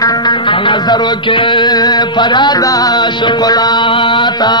नजरों के फरादा शुक्लाता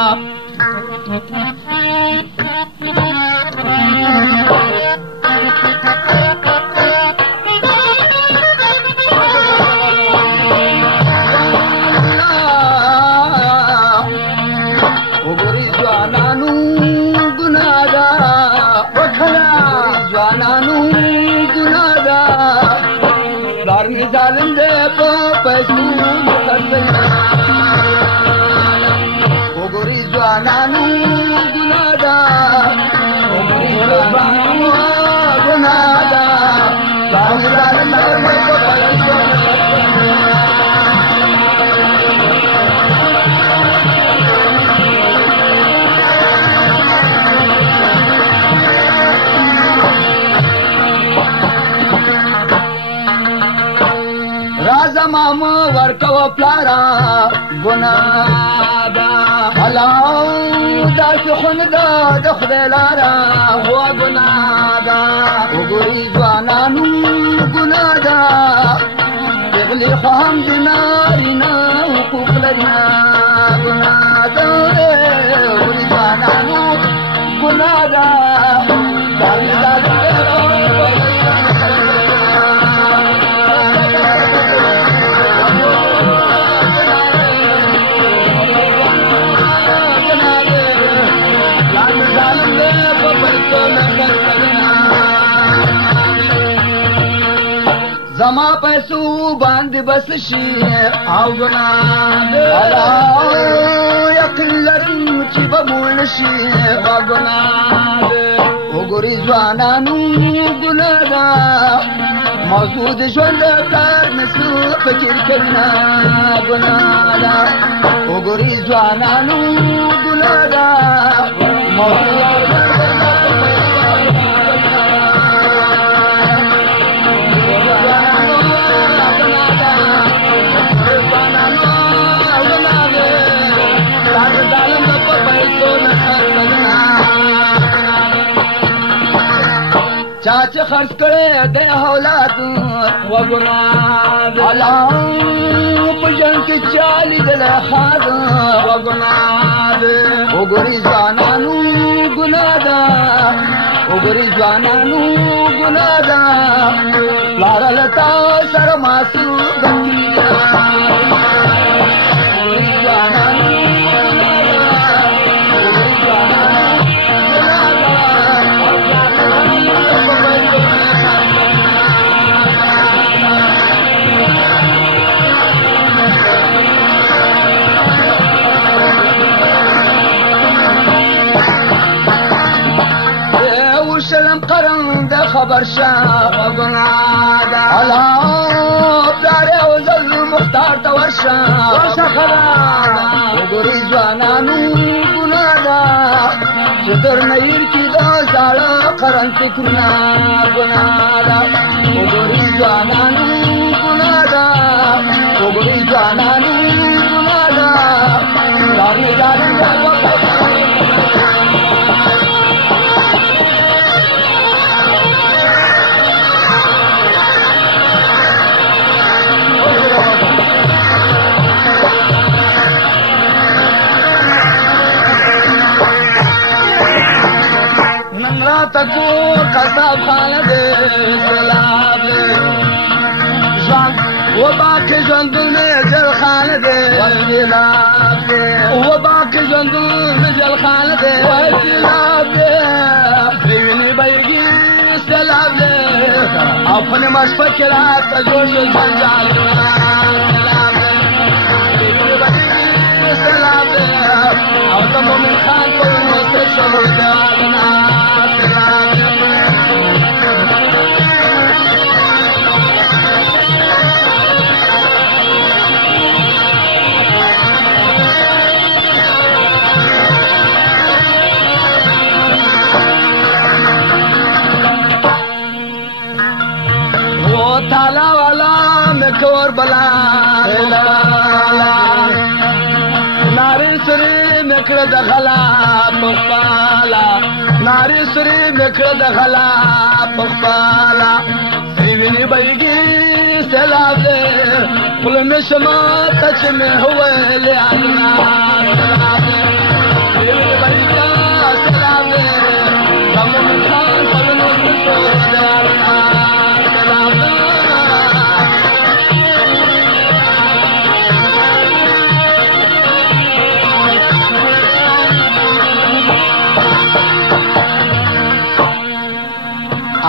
मामो वर्को प्लारा गुनादा हलाओ दास खुनदा दखलारा हुआ गुनादा उगुरी जवानानु गुनादा बिगली खाम दिनारिना हुकूक लना गुनादा उगुरी जवानानु गुनादा जमा पैसू बांध बस शी आओ गुनाद यकिलरन चिब मुलशी आओ गुनाद उगुरी जवानानु गुनादा मौजूद जोल कार नसू फकिर करना गुनादा उगुरी जवानानु गुनादा मौजूद चाच खर्च करे दे औलाद व गुनाद अलाउपजन के चाली दल खाद व गुनाद उगरी जवानानु गुनादा उगरी जवानानु गुनादा लारलता शर्मासु गंगीला خبر شاه وغنادا على دار وزل مختار تورشا وشخرادا وغري جوانانو غنادا شتر نير کی دا زالا قرن فکرنا غنادا وغري جوانانو غنادا وغري جوانانو غنادا داري داري तको कसाब खान दे सलाब जन वो बाकी जंदू ने जल खान दे वसीलाब वो बाकी जंदू ने जल खान दे वसीलाब देवनी बैगी सलाब अपने मशफकरा तजोश जंजाल सलाब देवनी बैगी सलाब और तो मोमिन खान को मुझसे शोहदा ताला वाला में कोर बला नारी सुरी में कर दखला पपाला नारी सुरी में कर दखला पपाला सिविनी बैगी سلام دے قل نشما تچ میں ہوئے لے آنا سلام دے دیوی بھائیا سلام دے رمون خان پلنو نسو لے آنا سلام دے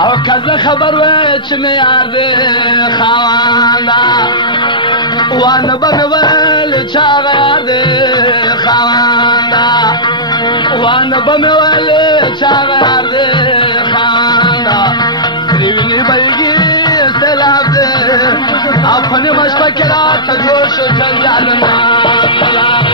او کزه خبر وې چې مې یار دې خوانا وانه بمول چا یار دې خوانا وانه بمول چا یار دې خوانا دیوینی بلګي سلام دې خپل مشفقرات جوش جنجالنا سلام